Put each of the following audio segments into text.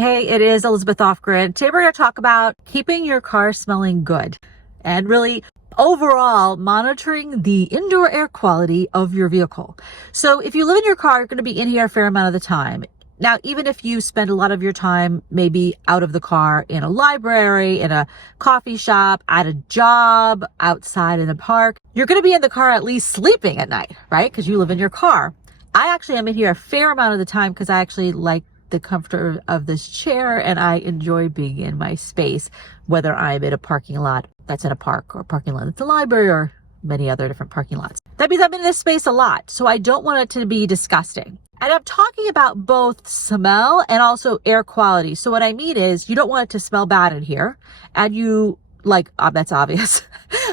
Hey, it is Elizabeth Off Grid. Today we're going to talk about keeping your car smelling good and really overall monitoring the indoor air quality of your vehicle. So if you live in your car, you're going to be in here a fair amount of the time. Now, even if you spend a lot of your time maybe out of the car in a library, in a coffee shop, at a job, outside in a park, you're going to be in the car at least sleeping at night, right? Because you live in your car. I actually am in here a fair amount of the time because I actually like the comfort of this chair and I enjoy being in my space, whether I'm in a parking lot that's in a park or a parking lot that's a library or many other different parking lots. That means I'm in this space a lot, so I don't want it to be disgusting. And I'm talking about both smell and also air quality. So what I mean is you don't want it to smell bad in here, and you that's obvious.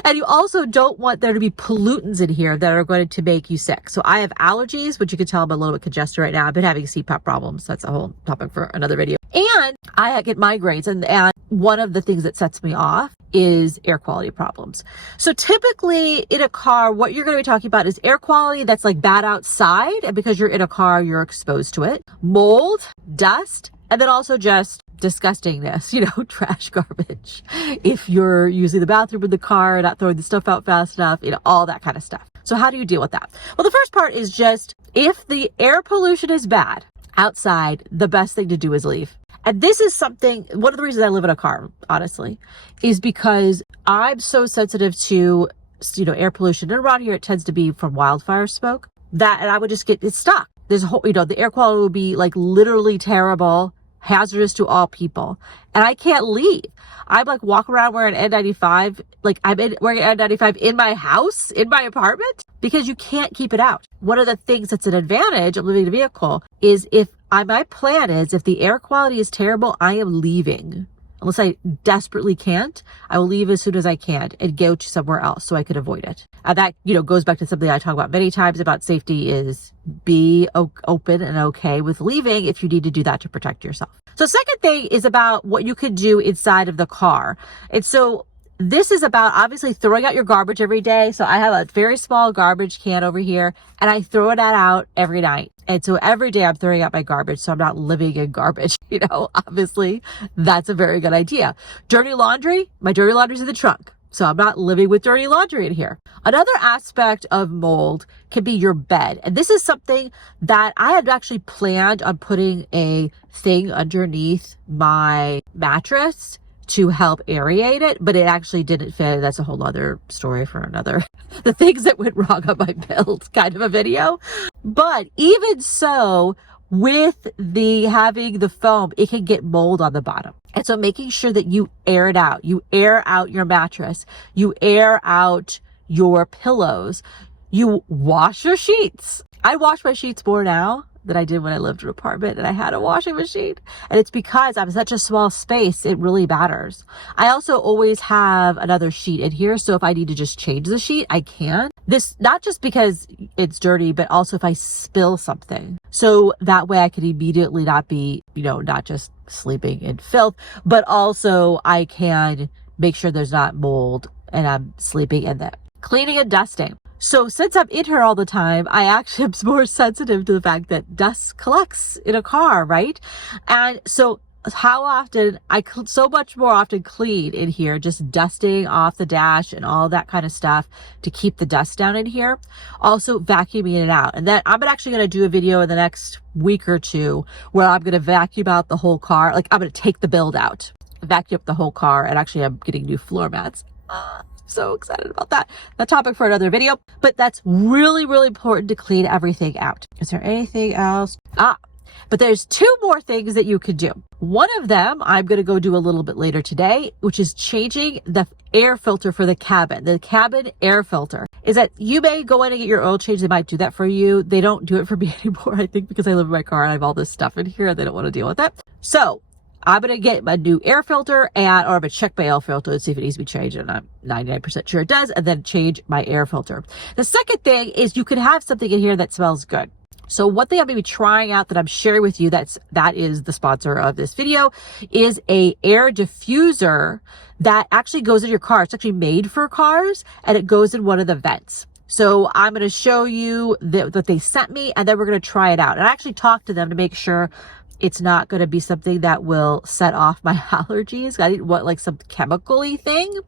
And you also don't want there to be pollutants in here that are going to make you sick. So I have allergies, which you can tell I'm a little bit congested right now. I've been having CPAP problems. That's a whole topic for another video. And I get migraines. And one of the things that sets me off is air quality problems. So typically in a car, what you're going to be talking about is air quality that's like bad outside. And because you're in a car, you're exposed to it. Mold, dust, and then also just disgustingness, trash, garbage. If you're using the bathroom in the car, not throwing the stuff out fast enough, all that kind of stuff. So how do you deal with that? Well, the first part is just if the air pollution is bad outside, the best thing to do is leave. And this is one of the reasons I live in a car, honestly, is because I'm so sensitive to, air pollution. And around here, it tends to be from wildfire smoke and I would just get it stuck. There's a whole, the air quality will be like literally terrible, hazardous to all people. And I can't leave. I'm walking around wearing an N95. I'm wearing an N95 in my house, in my apartment, because you can't keep it out. One of the things that's an advantage of living in a vehicle is my plan is if the air quality is terrible, I am leaving. Unless I desperately can't, I will leave as soon as I can and go to somewhere else so I could avoid it. And that, goes back to something I talk about many times about safety is be open and okay with leaving if you need to do that to protect yourself. So second thing is about what you can do inside of the car. And so this is about obviously throwing out your garbage every day. So I have a very small garbage can over here and I throw that out every night. And so every day I'm throwing out my garbage. So I'm not living in garbage, obviously that's a very good idea. Dirty laundry, my dirty laundry's in the trunk. So I'm not living with dirty laundry in here. Another aspect of mold can be your bed. And this is something that I had actually planned on putting a thing underneath my mattress to help aerate it, but it actually didn't fit. That's a whole other story for another, the things that went wrong on my build kind of a video. But even so, with having the foam, it can get mold on the bottom. And so making sure that you air it out, you air out your mattress, you air out your pillows, you wash your sheets. I wash my sheets more now than I did when I lived in an apartment and I had a washing machine. And it's because I'm such a small space, it really matters. I also always have another sheet in here. So if I need to just change the sheet, I can. This, not just because it's dirty, but also if I spill something. So that way I could immediately not be, not just sleeping in filth, but also I can make sure there's not mold and I'm sleeping in them. Cleaning and dusting. So since I'm in here all the time, I actually am more sensitive to the fact that dust collects in a car, right? And so how often, so much more often clean in here, just dusting off the dash and all that kind of stuff to keep the dust down in here. Also vacuuming it out. And then I'm actually going to do a video in the next week or two where I'm going to vacuum out the whole car. I'm going to take the build out, vacuum up the whole car. And actually I'm getting new floor mats. So excited about that. That topic for another video, but that's really, really important to clean everything out. Is there anything else? But there's two more things that you could do. One of them I'm going to go do a little bit later today, which is changing the air filter for the cabin. The cabin air filter is that you may go in and get your oil change. They might do that for you. They don't do it for me anymore, I think, because I live in my car and I have all this stuff in here and they don't want to deal with that. So I'm going to get my new air filter or I'm going to check my air filter and see if it needs to be changed. And I'm 99% sure it does. And then change my air filter. The second thing is you can have something in here that smells good. So one thing I'm going to be trying out that I'm sharing with you that is the sponsor of this video is a air diffuser that actually goes in your car. It's actually made for cars and it goes in one of the vents. So I'm going to show you what they sent me and then we're going to try it out. And I actually talked to them to make sure It's not going to be something that will set off my allergies. I didn't want like some chemical-y thing.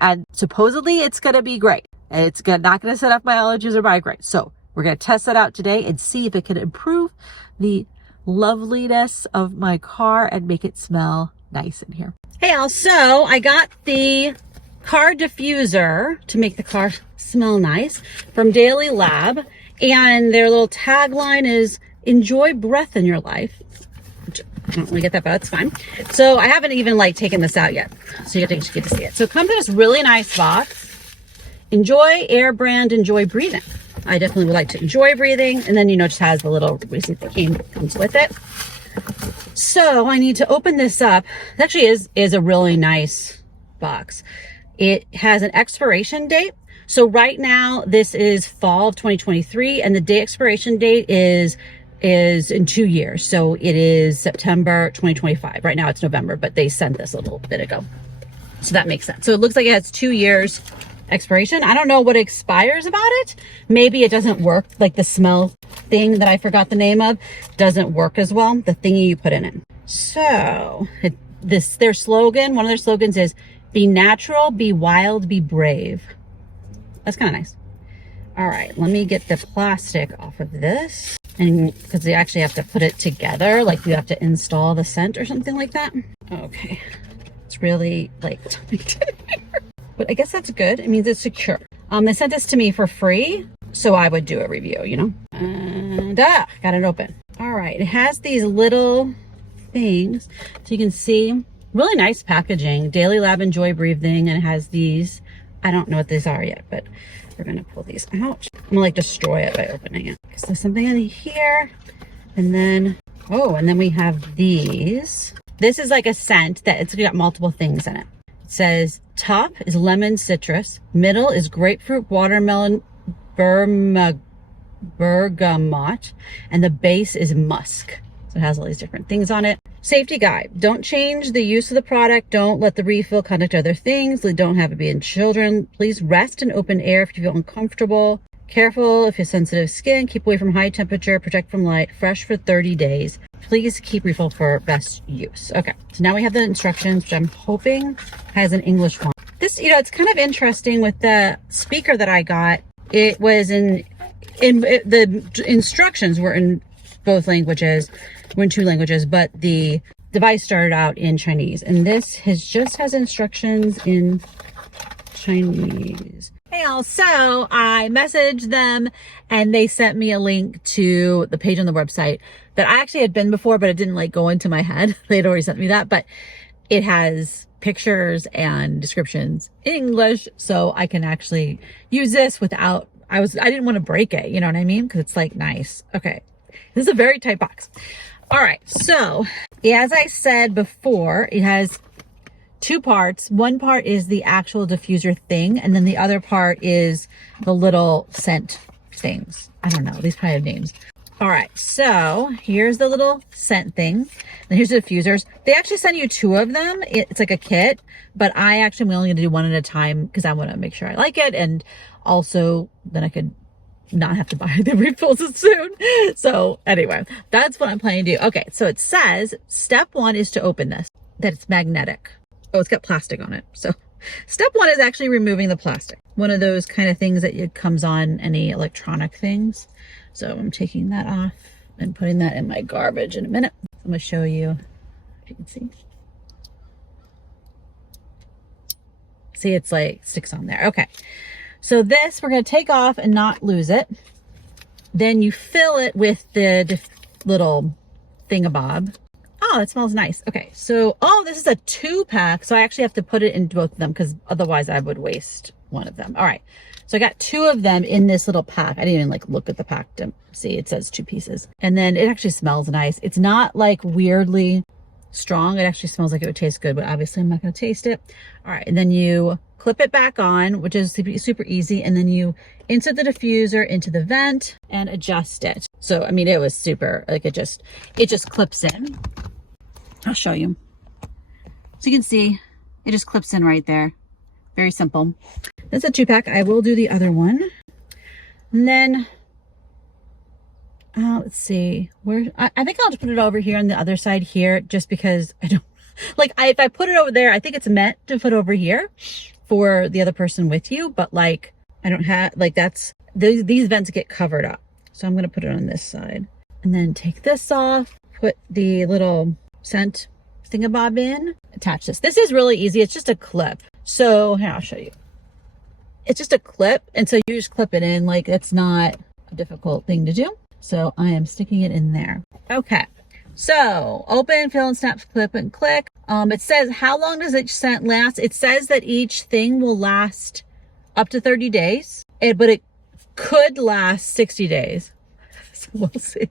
And supposedly it's going to be great. And it's not going to set off my allergies or migraines. So we're going to test that out today and see if it can improve the loveliness of my car and make it smell nice in here. Hey all, so I got the car diffuser to make the car smell nice from Daily Lab. And their little tagline is, enjoy breath in your life. I don't really get that, but that's fine. So I haven't even like taken this out yet. So you get to see it. So it comes in this really nice box. Enjoy air brand, enjoy breathing. I definitely would like to enjoy breathing. And then, you know, it just has the little receipt that comes with it. So I need to open this up. It actually is a really nice box. It has an expiration date. So right now, this is fall of 2023, and the day expiration date is in 2 years. So it is September 2025. Right now it's November, but they sent this a little bit ago. So that makes sense. So it looks like it has 2 years expiration. I don't know what expires about it. Maybe it doesn't work, like the smell thing that I forgot the name of doesn't work as well, the thingy you put in it. So their slogan, one of their slogans is, be natural, be wild, be brave. That's kind of nice. All right, let me get the plastic off of this. And because they actually have to put it together, like you have to install the scent or something like that. Okay, it's really like, but I guess that's good. It means it's secure. They sent this to me for free, so I would do a review, you know? And got it open. All right, it has these little things, so you can see, really nice packaging. Daily Lab Enjoy Breathing, and it has these. I don't know what these are yet, but we're gonna pull these out. I'm gonna like destroy it by opening it. So there's something in here, and then, oh, and then we have these. This is like a scent that it's got multiple things in it. It says top is lemon citrus, middle is grapefruit, watermelon, bergamot, and the base is musk. So it has all these different things on it. Safety guide. Don't change the use of the product. Don't let the refill contact other things. Don't have it be in children. Please rest in open air if you feel uncomfortable. Careful if you have sensitive skin. Keep away from high temperature. Protect from light. Fresh for 30 days. Please keep refill for best use. Okay, so now we have the instructions, which I'm hoping has an English font. This, you know, it's kind of interesting with the speaker that I got. It was the instructions were in both languages. We're in 2 languages, but the device started out in Chinese, and this just has instructions in Chinese. Hey all, so I messaged them and they sent me a link to the page on the website that I actually had been before, but it didn't like go into my head. They'd already sent me that, but it has pictures and descriptions in English, so I can actually use this without, I didn't want to break it, you know what I mean? Because it's like nice. Okay, this is a very tight box. All right, so as I said before, it has 2 parts. One part is the actual diffuser thing, and then the other part is the little scent things. I don't know, these probably have names. All right, so here's the little scent thing, and here's the diffusers. They actually send you 2 of them. It's like a kit, but I actually am only gonna do one at a time because I wanna make sure I like it, and also then I could not have to buy the refills as soon. So anyway, that's what I'm planning to do. Okay, so it says step 1 is to open this, that it's magnetic. Oh, it's got plastic on it. So step 1 is actually removing the plastic. One of those kind of things that it comes on any electronic things. So I'm taking that off and putting that in my garbage in a minute. I'm gonna show you if you can see. See, it's like sticks on there. Okay. So this, we're going to take off and not lose it. Then you fill it with the little thingamabob. Oh, it smells nice. Okay, so, oh, this is a 2-pack. So I actually have to put it in both of them because otherwise I would waste one of them. All right, so I got 2 of them in this little pack. I didn't even like look at the pack to see. It says 2 pieces. And then it actually smells nice. It's not like weirdly strong. It actually smells like it would taste good, but obviously I'm not going to taste it. All right, and then you clip it back on, which is super easy, and then you insert the diffuser into the vent and adjust it. So I mean, it was super, like it just clips in. I'll show you. So you can see it just clips in right there. Very simple. That's a 2-pack. I will do the other one. And then Let's see where, I think I'll just put it over here on the other side here, just because I don't like, if I put it over there, I think it's meant to put over here for the other person with you, but like, I don't have, like, that's, these vents get covered up. So I'm going to put it on this side and then take this off, put the little scent thingabob in, attach this. This is really easy. It's just a clip. So here, I'll show you. It's just a clip. And so you just clip it in, like, it's not a difficult thing to do. So I am sticking it in there. Okay. So open, fill and snaps, clip and click. It says, how long does each scent last? It says that each thing will last up to 30 days, but it could last 60 days. So we'll see.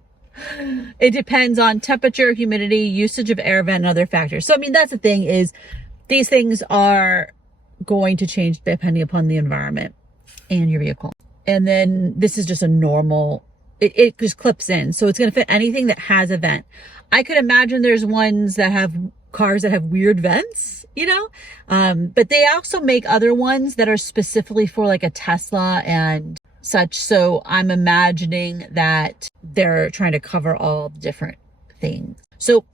It depends on temperature, humidity, usage of air vent, and other factors. So, I mean, that's the thing, is these things are going to change depending upon the environment and your vehicle. And then this is just a normal, it just clips in. So it's going to fit anything that has a vent. I could imagine there's ones that have cars that have weird vents, you know, but they also make other ones that are specifically for like a Tesla and such. So I'm imagining that they're trying to cover all the different things. So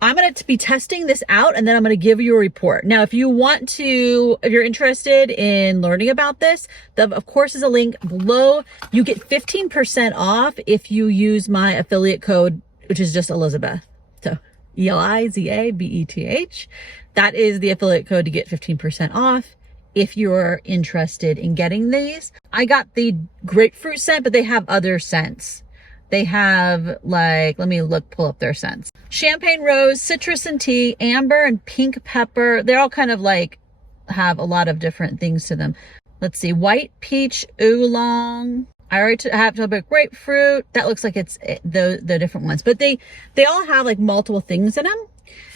I'm going to be testing this out, and then I'm going to give you a report. Now, if you want to, if you're interested in learning about this, of course, is a link below. You get 15% off if you use my affiliate code, which is just Elizabeth. So ELIZABETH. That is the affiliate code to get 15% off if you're interested in getting these. I got the grapefruit scent, but they have other scents. They have, like, let me pull up their scents. Champagne rose, citrus and tea, amber and pink pepper. They're all kind of like, have a lot of different things to them. Let's see, white peach oolong. I already have a bit grapefruit. That looks like it's the different ones, but they all have like multiple things in them.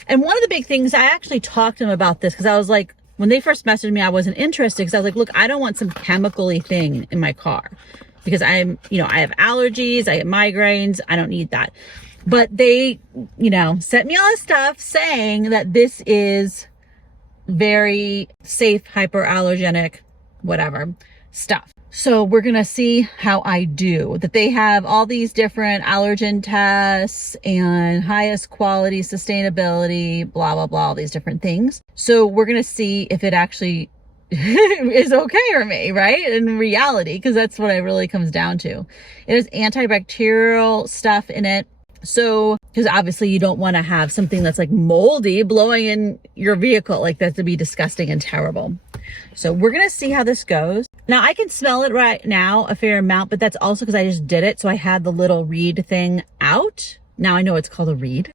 And one of the big things, I actually talked to them about this, because I was like, when they first messaged me, I wasn't interested, because I was like, look, I don't want some chemical-y thing in my car, because I'm, you know, I have allergies, I get migraines, I don't need that. But they, you know, sent me all this stuff saying that this is very safe, hyperallergenic, whatever stuff. So we're going to see how I do. That they have all these different allergen tests and highest quality, sustainability, blah, blah, blah, all these different things. So we're going to see if it actually is okay for me, right? In reality, because that's what it really comes down to. It has antibacterial stuff in it. So, because obviously you don't want to have something that's like moldy blowing in your vehicle. Like, that would be disgusting and terrible. So we're going to see how this goes. Now I can smell it right now a fair amount, but that's also because I just did it. So I had the little reed thing out. Now I know it's called a reed.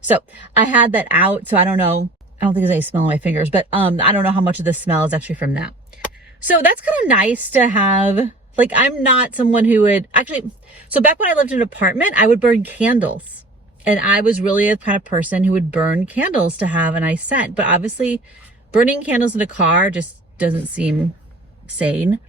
So I had that out. So I don't know. I don't think there's any smell on my fingers, but I don't know how much of the smell is actually from that. So that's kind of nice to have. Like, I'm not someone who would actually, so back when I lived in an apartment, I would burn candles. And I was really a kind of person who would burn candles to have a nice scent. But obviously burning candles in a car just doesn't seem sane.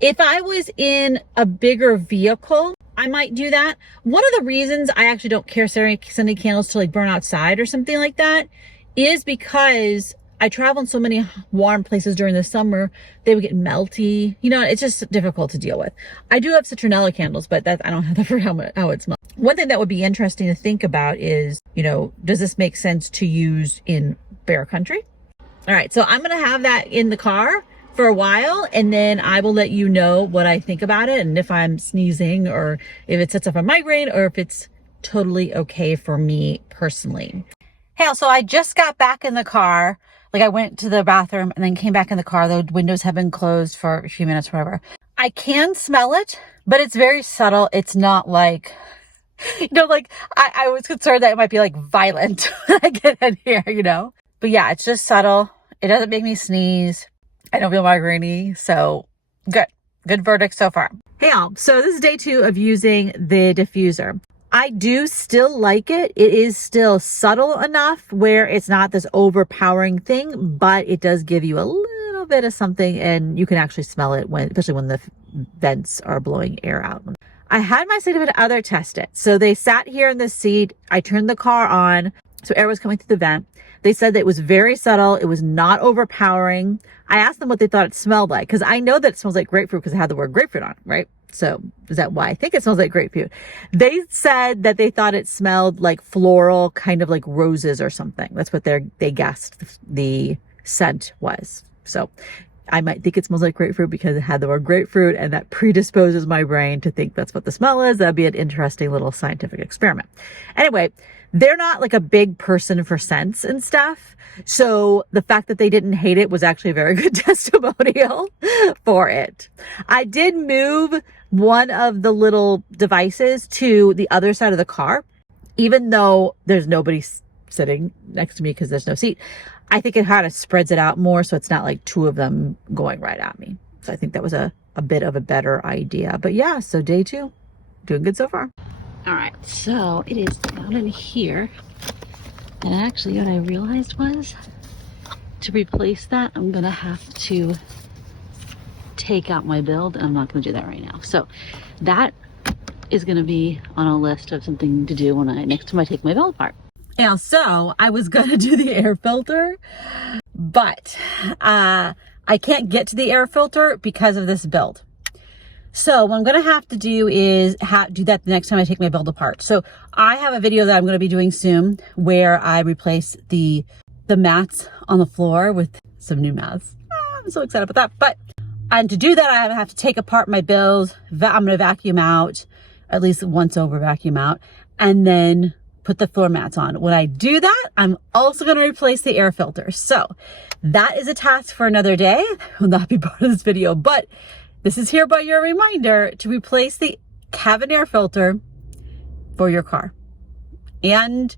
If I was in a bigger vehicle, I might do that. One of the reasons I actually don't care sending candles to like burn outside or something like that is because I travel in so many warm places during the summer, they would get melty. You know, it's just difficult to deal with. I do have citronella candles, but that I don't have that for how it smells. One thing that would be interesting to think about is, you know, does this make sense to use in bear country? All right, so I'm going to have that in the car for a while, and then I will let you know what I think about it, and if I'm sneezing, or if it sets off a migraine, or if it's totally okay for me personally. Hey, so I just got back in the car. Like, I went to the bathroom and then came back in the car. The windows have been closed for a few minutes, whatever. I can smell it, but it's very subtle. It's not like, you know, like I was concerned that it might be like violent when I get in here, you know? But yeah, it's just subtle. It doesn't make me sneeze. I don't feel migraine-y. So good verdict so far. Hey y'all, so this is day 2 of using the diffuser. I do still like it. It is still subtle enough where it's not this overpowering thing, but it does give you a little bit of something, and you can actually smell it especially when the vents are blowing air out. I had my significant other test it. So they sat here in the seat. I turned the car on, so air was coming through the vent. They said that it was very subtle. It was not overpowering. I asked them what they thought it smelled like, because I know that it smells like grapefruit because it had the word grapefruit on it, right? So is that why? I think it smells like grapefruit. They said that they thought it smelled like floral, kind of like roses or something. That's what they guessed the scent was. So I might think it smells like grapefruit because it had the word grapefruit, and that predisposes my brain to think that's what the smell is. That'd be an interesting little scientific experiment. Anyway, they're not like a big person for scents and stuff. So the fact that they didn't hate it was actually a very good testimonial for it. I did move one of the little devices to the other side of the car, even though there's nobody sitting next to me because there's no seat. I think it kind of spreads it out more, so it's not like two of them going right at me. So I think that was a bit of a better idea. But yeah, so day 2, doing good so far. All right, so it is down in here. And actually what I realized was to replace that, I'm gonna have to take out my build, and I'm not gonna do that right now. So that is gonna be on a list of something to do next time I take my build apart. And so I was gonna do the air filter, but I can't get to the air filter because of this build. So what I'm gonna have to do is do that the next time I take my build apart. So I have a video that I'm gonna be doing soon where I replace the mats on the floor with some new mats. I'm so excited about that. And to do that, I have to take apart my build. I'm gonna vacuum out, at least once over vacuum out, and then put the floor mats on. When I do that, I'm also going to replace the air filter. So that is a task for another day. It will not be part of this video, but this is hereby your reminder to replace the cabin air filter for your car and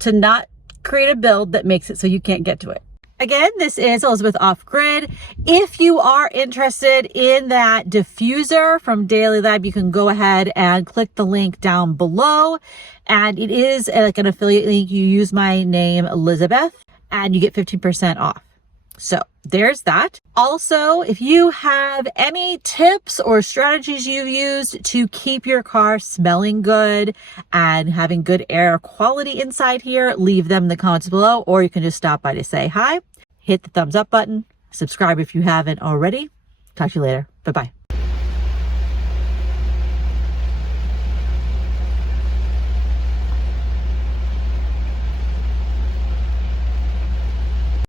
to not create a build that makes it so you can't get to it. Again, this is Elizabeth Off Grid. If you are interested in that diffuser from Daily Lab, you can go ahead and click the link down below. And it is like an affiliate link. You use my name, Elizabeth, and you get 15% off. So there's that. Also, if you have any tips or strategies you've used to keep your car smelling good and having good air quality inside here, leave them in the comments below, or you can just stop by to say hi. Hit the thumbs up button, subscribe if you haven't already. Talk to you later. Bye-bye.